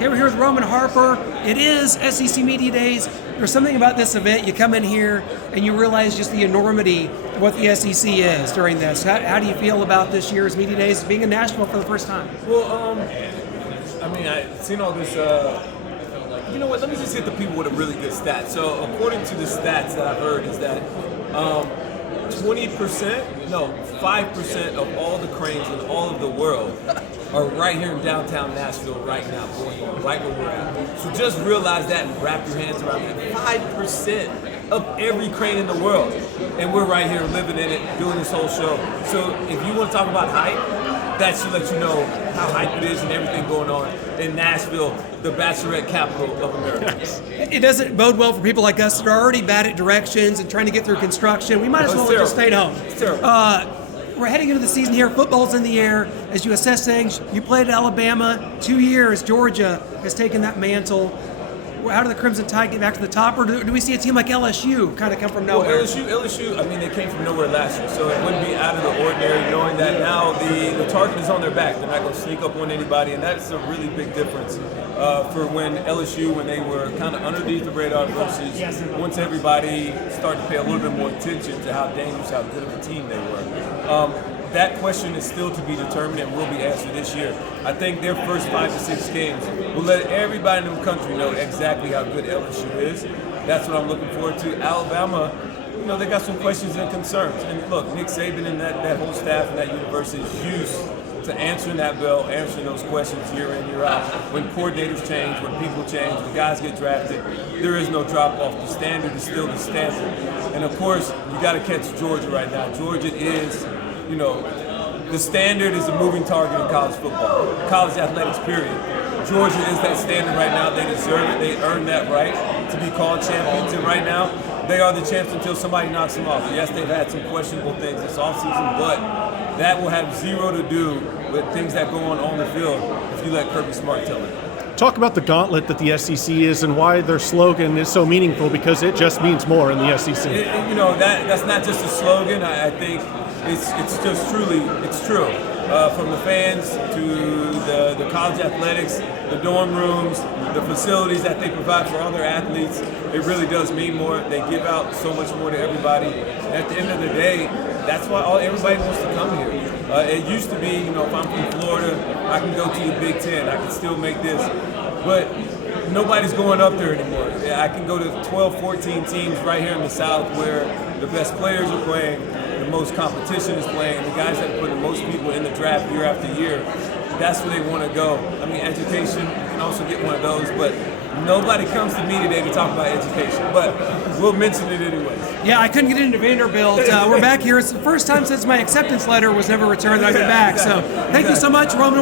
Okay, we're here with Roman Harper. It is SEC Media Days. There's something about this event. You come in here and you realize just the enormity of what the SEC is during this. How do you feel about this year's Media Days being in Nashville for the first time? Well, I've seen all this. You know what? Let me just hit the people with a really good stat. So, according to the stats that I've heard, is that 5% of all the cranes in all of the world are right here in downtown Nashville right now, going on right where we're at. So just realize that and wrap your hands around that. 5% of every crane in the world. And we're right here living in it, doing this whole show. So if you want to talk about hype, that should let you know how hype it is and everything going on in Nashville, the bachelorette capital of America. It doesn't bode well for people like us that are already bad at directions and trying to get through construction. We might as well have just stayed home. It's terrible. We're heading into the season here. Football's in the air. As you assess things, you played at Alabama 2 years. Georgia has taken that mantle. How do the Crimson Tide get back to the top, or do we see a team like LSU kind of come from nowhere? Well, LSU, I mean, they came from nowhere last year, so it wouldn't be out of the ordinary knowing that now the target is on their back. They're not going to sneak up on anybody, and that's a really big difference for when LSU, when they were kind of underneath the radar versus once everybody started to pay a little bit more attention to how dangerous, how good of a team they were. That question is still to be determined and will be answered this year. I think their first 5 to 6 games will let everybody in the country know exactly how good LSU is. That's what I'm looking forward to. Alabama, you know, they got some questions and concerns. And look, Nick Saban and that whole staff and that university is used to answering that bell, answering those questions year in, year out. When coordinators change, when people change, when guys get drafted, there is no drop-off. The standard is still the standard. And of course, you got to catch Georgia right now. Georgia is, you know, the standard is a moving target in college football, college athletics, period. Georgia is that standard right now. They deserve it. They earned that right to be called champions. And right now, they are the champs until somebody knocks them off. Yes, they've had some questionable things this offseason, but that will have zero to do with things that go on the field if you let Kirby Smart tell it. Talk about the gauntlet that the SEC is and why their slogan is so meaningful, because it just means more in the SEC. You know, that's not just a slogan. I think it's just truly, it's true. From the fans to the college athletics, the dorm rooms, the facilities that they provide for other athletes, it really does mean more. They give out so much more to everybody. At the end of the day, that's why everybody wants to come here. It used to be, you know, if I'm from Florida, I can go to the Big Ten. I can still make this. But nobody's going up there anymore. I can go to 12, 14 teams right here in the South where the best players are playing, the most competition is playing, the guys that put the most people in the draft year after year. That's where they want to go. I mean, education, you can also get one of those, but nobody comes to me today to talk about education, but we'll mention it anyways. Yeah, I couldn't get into Vanderbilt. We're back here. It's the first time since my acceptance letter was never returned that I've been back. So thank you so much, Roman.